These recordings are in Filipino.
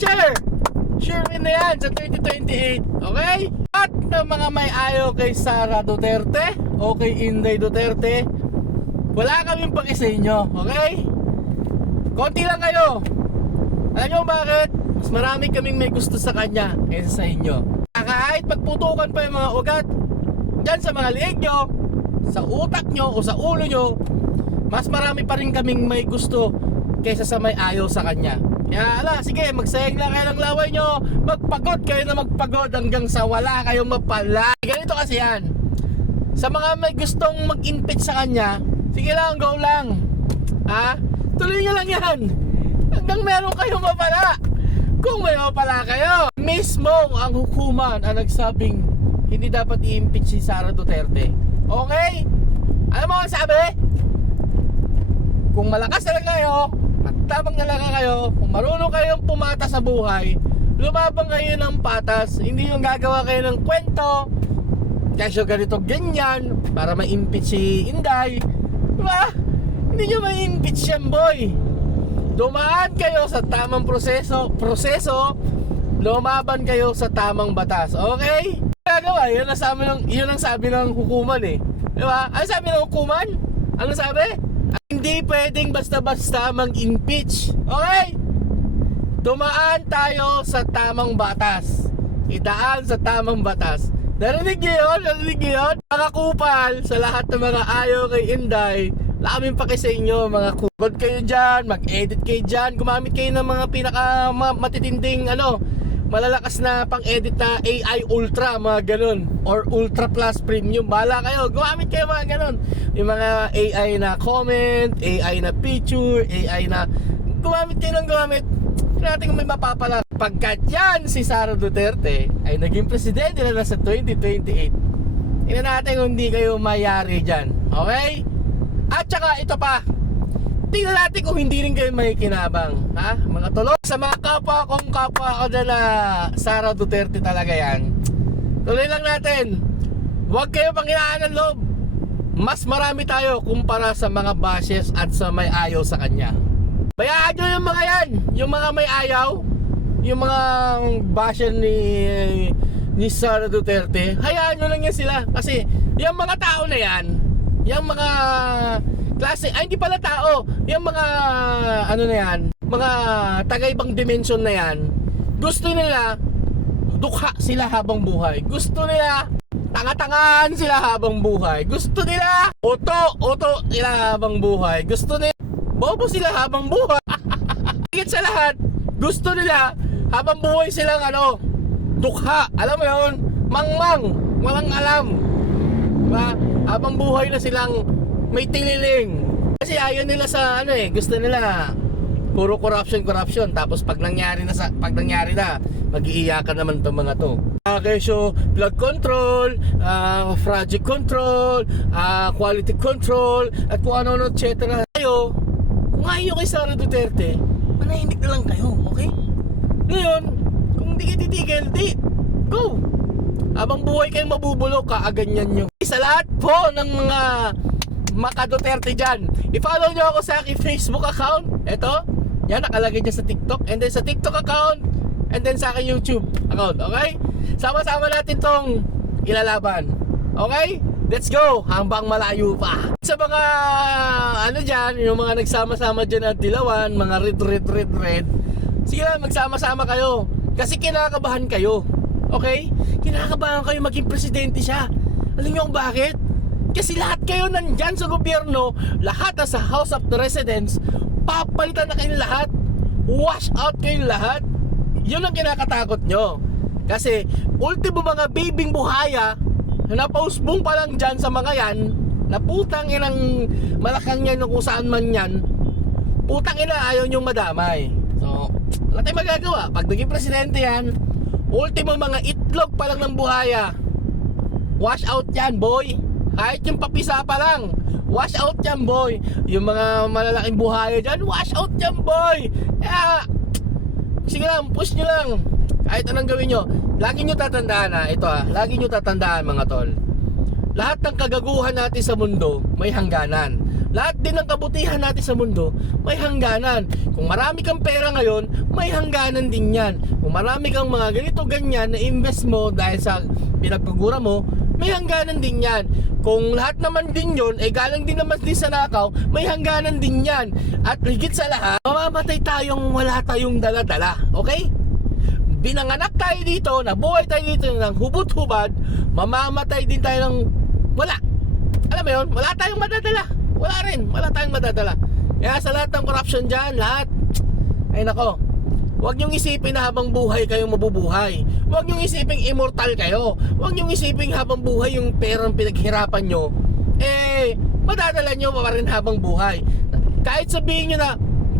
sure. Sure win na yan sa 2028. Okay? At ng mga may ayaw kay Sara Duterte o kay Inday Duterte, wala kaming paki sa inyo. Okay? Konti lang kayo. Alam nyo bakit? Mas marami kaming may gusto sa kanya kaysa sa inyo. Kahit magputukan pa yung mga ugat dyan sa mga liig nyo, sa utak nyo o sa ulo nyo, mas marami pa rin kaming may gusto kaysa sa may ayaw sa kanya. Kaya sige, magsayang lang kayo ng laway nyo, magpagod kayo na magpagod hanggang sa wala kayong mapala. Ganito kasi yan. Sa mga may gustong mag-impeach sa kanya, sige lang, go lang. Tuloy nyo lang yan hanggang meron kayong mapala. Kung may mapala kayo, mismo ang hukuman ang nagsabing hindi dapat i-impeach si Sara Duterte. Okay? Alam mo ang sabi? Kung malakas talaga kayo, matapang talaga kayo, kung marunong kayong pumata sa buhay, lumabang kayo ng patas, hindi yung gagawa kayo ng kwento kasi ganito ganyan para ma-impeach si Inday. Diba? Hindi nyo ma-impeach yan, boy. Dumaan kayo sa tamang proseso, lumaban kayo sa tamang batas. Okay? Gagawa, yun ang sabi ng hukuman eh. Diba? Ano sabi ng hukuman? Ano sabi? Hindi pwedeng basta-basta mag-impeach. Okay? Dumaan tayo sa tamang batas. Idaan sa tamang batas. Narinig niyo yun? Narinig niyo yun? Mga kupal sa lahat ng mga ayaw kay Inday, lamin pa kayo sa inyo, mga kupal kayo dyan, mag-edit kayo dyan, gumamit kayo ng mga matitinding malalakas na pang-edit na AI Ultra, mga ganun, or Ultra Plus Premium, bahala kayo, gumamit kayo mga ganun, yung mga AI na comment, AI na picture, AI na gumamit kayo ng gumamit. Natin kung may mapapala. Pagkat yan si Sara Duterte ay naging presidente na sa 2028, tingnan natin kung hindi kayo mayari dyan. Okay? At saka ito pa, tingnan natin kung hindi rin kayo makikinabang. Mga tulog sa mga kapwa ko dyan na Sara Duterte talaga yan. Tuloy lang natin. Huwag kayo panghinaan ng loob. Mas marami tayo kumpara sa mga bashes at sa may ayaw sa kanya. Bayaan nyo yung mga yan, yung mga may ayaw, yung mga basher ni Sara Duterte. Hayaan nyo lang yan sila. Kasi yung mga tao na yan, yung mga klase, hindi pala tao, yung mga na yan, mga taga-ibang dimension na yan, gusto nila dukha sila habang buhay. Gusto nila tanga-tangaan sila habang buhay. Gusto nila oto sila habang buhay. Gusto nila bobo sila habang buhay. Higit sa lahat, gusto nila habang buhay silang dukha. Alam mo yun? Mangmang, walang alam. Diba? Habang buhay na silang may tililing. Kasi ayaw nila sa gusto nila puro corruption. Tapos pag nangyari na mag-iiyakan naman itong mga to. Kesyo, blood control, project control, quality control, at kung ano etc. Kung ayaw kay Sara Duterte, manahimik na lang kayo, okay? Ngayon, kung hindi kayo titigil, go! Habang buhay kayong mabubulok, kaaganyan nyo. Sa lahat po ng mga maka-Duterte dyan, i-follow nyo ako sa aking Facebook account. Ito, yan, nakalagay dyan sa TikTok. And then sa TikTok account, and then sa aking YouTube account, okay? Sama-sama natin tong ilalaban. Okay? Let's go! Hambang malayo pa. Sa mga dyan, yung mga nagsama-sama dyan at dilawan, mga red. Sige lang, magsama-sama kayo. Kasi kinakabahan kayo. Okay? Kinakabahan kayo maging presidente siya. Alam niyo kung bakit? Kasi lahat kayo nandyan sa gobyerno, lahat na sa House of the Residents, papalitan na kayo lahat. Wash out kayo lahat. Yun ang kinakatakot nyo. Kasi ultimo mga babing buhaya, napausbong pa lang dyan sa mga yan, na putang inang malakang yan kung saan man yan, putang ina ayaw nyong madamay. So, wala tayong magagawa. Pag naging presidente yan, ultimo mga itlog pa lang ng buhaya, wash out yan, boy. Kahit yung papisa pa lang, wash out yan, boy. Yung mga malalaking buhaya dyan, wash out yan, boy. Kaya, sige lang, push nyo lang. Kahit anong gawin nyo, lagi nyo tatandaan lagi nyo tatandaan mga tol, lahat ng kagaguhan natin sa mundo may hangganan. lahat din ng kabutihan natin sa mundo may hangganan. Kung marami kang pera ngayon, may hangganan din yan. Kung marami kang mga ganito ganyan na invest mo dahil sa pinagpagura mo, may hangganan din yan. Kung lahat naman din yon galing din naman din sa nakaw, may hangganan din yan. At higit sa lahat, mamamatay tayong wala tayong dala-dala. Okay? Binanganak tayo dito, nabuhay tayo dito ng hubot-hubad, mamamatay din tayo ng wala. Alam mo yun, wala tayong madadala. Wala tayong madadala. Kaya sa lahat ng corruption dyan, lahat, ay nako, huwag niyong isipin na habang buhay kayong mabubuhay. Huwag niyong isipin immortal kayo. Huwag niyong isipin habang buhay yung perang pinaghirapan nyo, madadala nyo pa rin habang buhay. Kahit sabihin nyo na,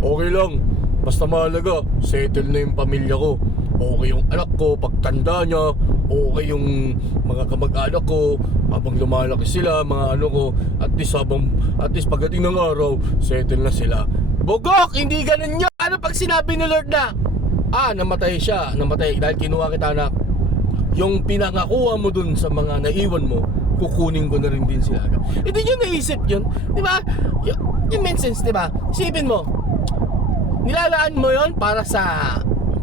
okay lang, basta mahalaga, settle na yung pamilya ko. Okay yung anak ko, pagtanda niya, okay yung mga kamag-anak ko, habang lumalaki sila, mga ano ko, at least pagdating ng araw, settle na sila. Bogok, hindi ganun yun. Ano pag sinabi ni Lord na, namatay siya, dahil kinuha kita anak, yung pinangakuha mo dun sa mga naiwan mo, kukunin ko na rin din sila. Hindi nyo naisip yun, di ba? Yung main sense, di ba? Isipin mo, nilalaan mo yon para sa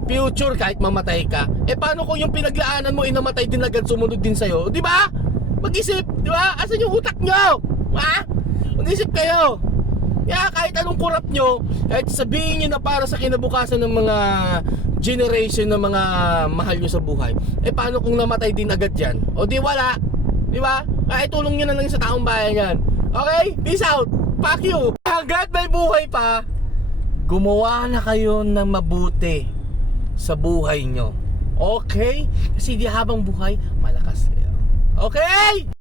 future kahit mamatay ka. Paano kung yung pinaglaanan mo namatay din agad, sumunod din sa'yo? Di ba? Mag-isip, di ba? Asan yung utak nyo? Ha? Mag-isip kayo. Kaya kahit anong kurap nyo, kahit sabihin nyo na para sa kinabukasan ng mga generation ng mga mahal nyo sa buhay, paano kung namatay din agad yan? O di wala. Di ba? Kaya tulong nyo na lang sa taong bayan yan. Okay? Peace out. Fuck you. Hanggat may buhay pa, gumawa na kayo ng mabuti sa buhay nyo. Okay? Kasi di habang buhay, malakas kayo. Okay?